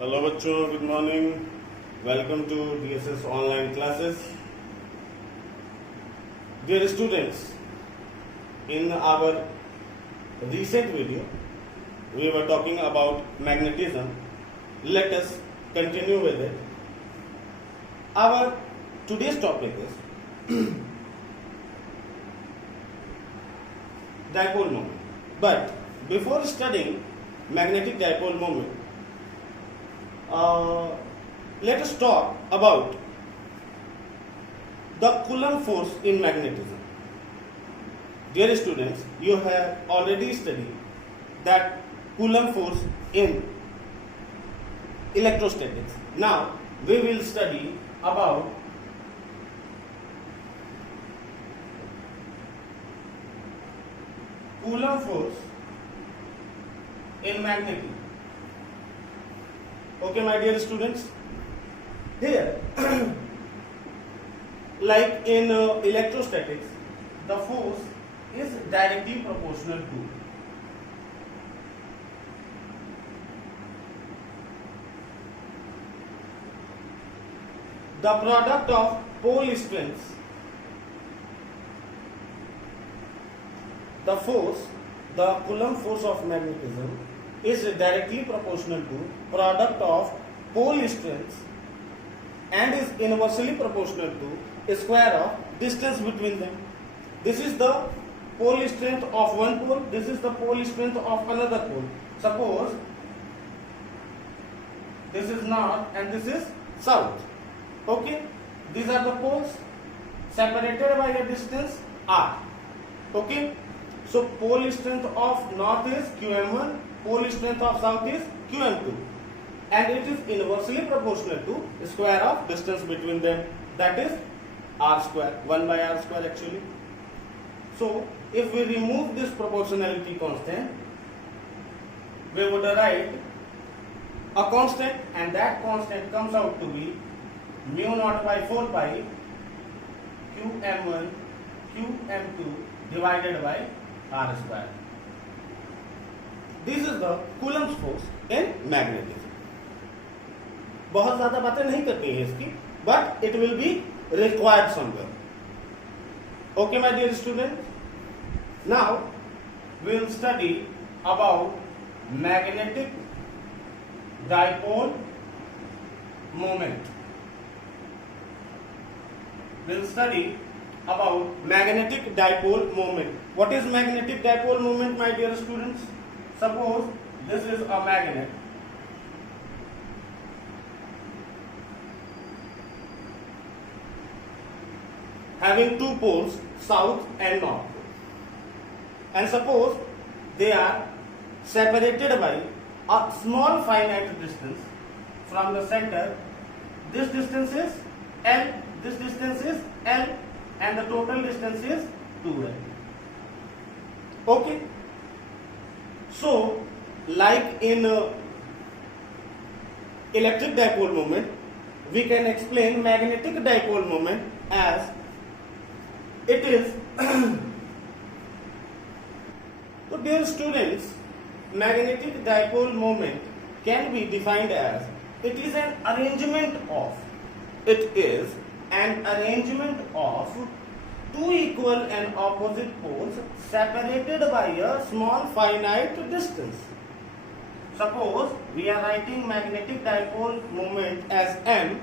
Hello बच्चों, good morning. Welcome to DSS online classes. Dear students, in our recent video we were talking about magnetism. Let us continue with it. Our today's topic is dipole moment. But before studying magnetic dipole moment, let us talk about the Coulomb force in magnetism. Dear students, you have already studied that Coulomb force in electrostatics. Now we will study about Coulomb force in magnetism. Okay, my dear students, here like in electrostatics, the force is directly proportional to the product of pole strengths. The Coulomb force of magnetism is directly proportional to product of pole strengths and is inversely proportional to square of distance between them. This is the pole strength of one pole, this is the pole strength of another pole. Suppose this is north and this is south. Okay, these are the poles separated by a distance r. Okay, so pole strength of north is Qm1, pole strength of south is Qm2, and it is inversely proportional to square of distance between them, that is r square, 1 by r square actually. So if we remove this proportionality constant, we would write a constant, and that constant comes out to be mu naught by 4 pi Qm1 Qm2 divided by r square. This is the Coulomb's force in magnetism. बहुत ज्यादा बातें नहीं करती हैं इसकी, but it will be required somewhere. Okay, my dear student. Now we will study about magnetic dipole moment. We will study about magnetic dipole moment. What is magnetic dipole moment, my dear students? Suppose this is a magnet. Having two poles, south and north, and suppose they are separated by a small finite distance from the center. This distance is L, this distance is L, and the total distance is 2L. Okay, so like in electric dipole moment, we can explain magnetic dipole moment as it is. So dear students, magnetic dipole moment can be defined as it is an arrangement of two equal and opposite poles separated by a small finite distance. Suppose we are writing magnetic dipole moment as M,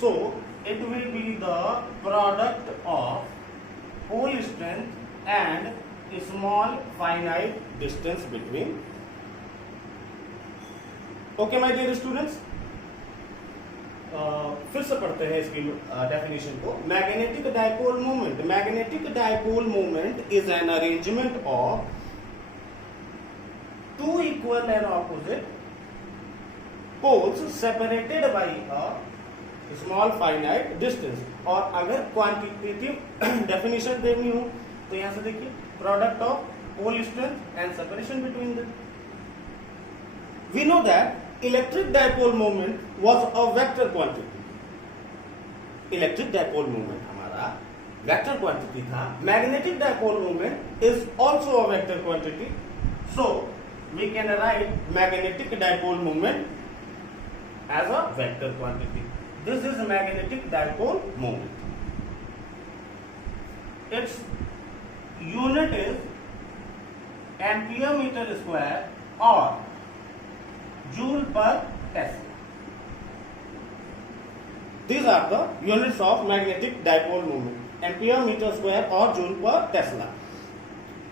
so it will be the product of pole strength and a small finite distance between. Okay, my dear students, फिर से पढ़ते हैं इसकी definition को. Magnetic dipole moment is an arrangement of two equal and opposite poles separated by a small finite distance. और अगर quantitative definition देनी हो तो यहां से देखिए, product of pole strength and separation between them. We know that electric dipole moment was a vector quantity. Electric dipole moment हमारा vector quantity था. Magnetic dipole moment is also a vector quantity. So we can write magnetic dipole moment as a vector quantity. This is magnetic dipole moment. Its unit is ampere meter square or joule per Tesla. These are the units of magnetic dipole moment, ampere meter square or joule per Tesla.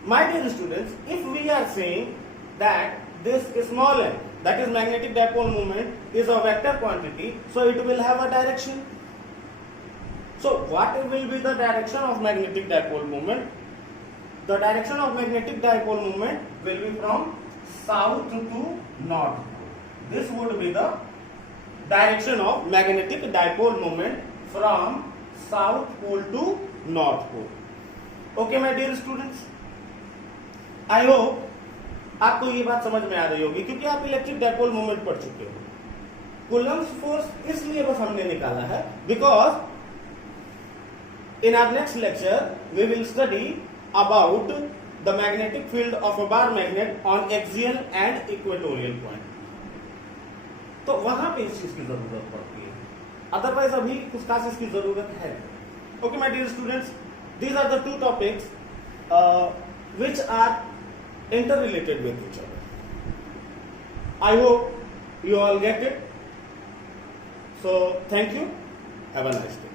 My dear students, if we are saying that this small n, that is magnetic dipole moment, is a vector quantity, so it will have a direction. So what will be the direction of magnetic dipole moment? The direction of magnetic dipole moment will be from south to north. This would be the direction of magnetic dipole moment from south pole to north pole. Okay my dear students, I hope आपको ये बात समझ में आ रही होगी क्योंकि आप electric dipole moment पढ़ चुके हो. कूलम्ब्स फोर्स इसलिए बस हमने निकाला है because in our next lecture we will study about the magnetic field of a bar magnet on axial and equatorial point. तो वहां पे इस चीज की जरूरत पड़ती है, अदरवाइज अभी कुछ खास इसकी जरूरत है. Okay my dear students, these are the two topics which are interrelated with each other. I hope you all get it. So thank you. Have a nice day.